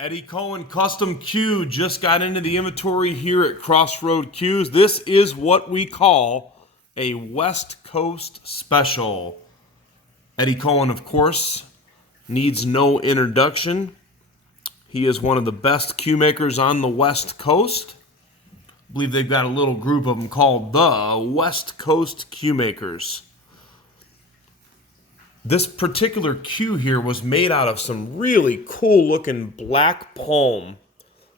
Eddie Cohen Custom Q just got into the inventory here at Crossroad Q's. This is what we call a West Coast special. Eddie Cohen, of course, needs no introduction. He is one of the best Q makers on the West Coast. I believe they've got a little group of them called the West Coast Q makers. This particular Q here was made out of some really cool looking black palm.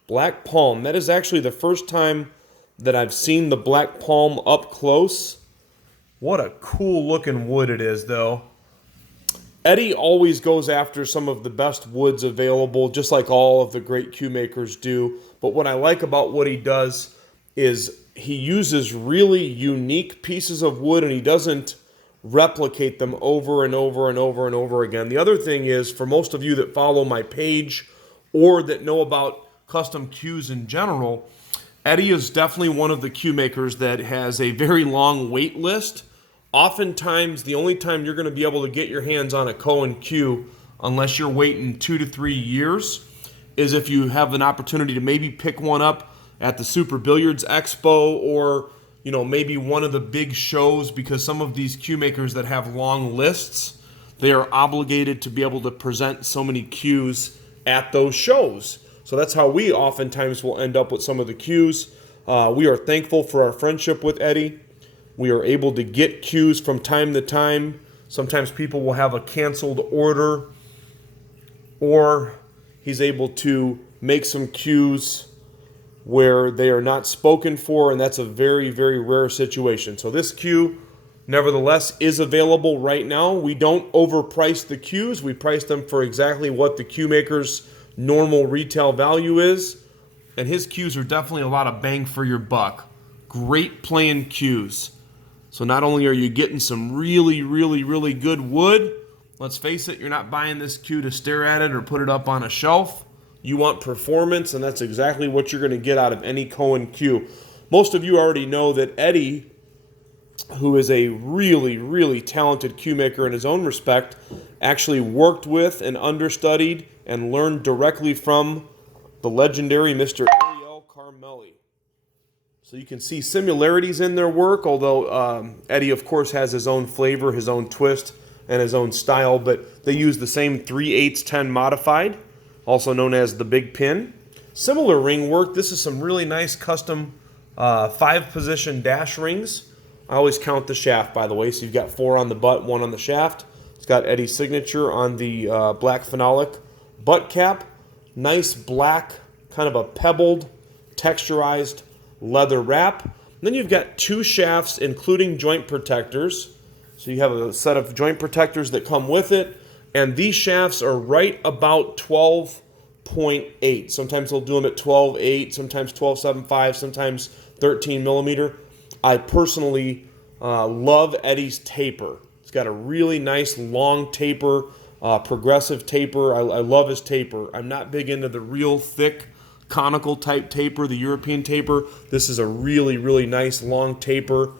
Black palm. That is actually the first time that I've seen the black palm up close. What a cool looking wood it is though. Eddie always goes after some of the best woods available, just like all of the great Q makers do. But what I like about what he does is he uses really unique pieces of wood and he doesn't replicate them over and over and over and over again. The other thing is, for most of you that follow my page or that know about custom Qs in general, Eddie is definitely one of the Q makers that has a very long wait list. Oftentimes, the only time you're going to be able to get your hands on a Cohen Q, unless you're waiting 2 to 3 years, is if you have an opportunity to maybe pick one up at the Super Billiards Expo or maybe one of the big shows, because some of these Q makers that have long lists, they are obligated to be able to present so many Qs at those shows. So that's how we oftentimes will end up with some of the Qs. We are thankful for our friendship with Eddie. We are able to get Qs from time to time. Sometimes people will have a canceled order, or he's able to make some Qs where they are not spoken for, and that's a very, very rare situation. So this Q, nevertheless, is available right now. We don't overprice the Qs. We price them for exactly what the Q maker's normal retail value is, and his Qs are definitely a lot of bang for your buck. Great playing Qs. So not only are you getting some really, really, really good wood, let's face it, you're not buying this Q to stare at it or put it up on a shelf. You want performance, and that's exactly what you're going to get out of any Cohen Q. Most of you already know that Eddie, who is a really, really talented Q maker in his own respect, actually worked with and understudied and learned directly from the legendary Mr. Ariel Carmelli. So you can see similarities in their work, although Eddie, of course, has his own flavor, his own twist, and his own style, but they use the same 3/8-10 modified, also known as the big pin. Similar ring work. This is some really nice custom 5-position dash rings. I always count the shaft, by the way, so you've got 4 on the butt, 1 on the shaft. It's got Eddie's signature on the black Phenolic butt cap. Nice black, kind of a pebbled, texturized leather wrap. And then you've got 2 shafts, including joint protectors. So you have a set of joint protectors that come with it. And these shafts are right about 12.8. Sometimes they'll do them at 12.8, sometimes 12.75, sometimes 13 millimeter. I personally love Eddie's taper. It's got a really nice long taper, progressive taper. I love his taper. I'm not big into the real thick conical type taper, the European taper. This is a really, really nice long taper.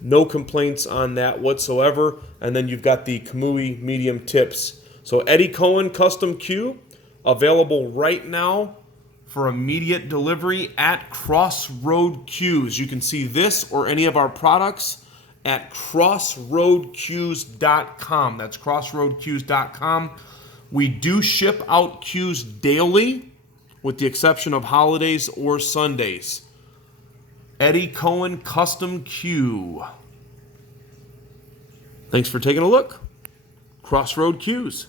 No complaints on that whatsoever. And then you've got the Kamui medium tips. So Eddie Cohen Custom Q, available right now for immediate delivery at Crossroad Q's. You can see this or any of our products at crossroadqs.com. That's crossroadqs.com. We do ship out Qs daily, with the exception of holidays or Sundays. Eddie Cohen Custom Q. Thanks for taking a look. Crossroad Qs.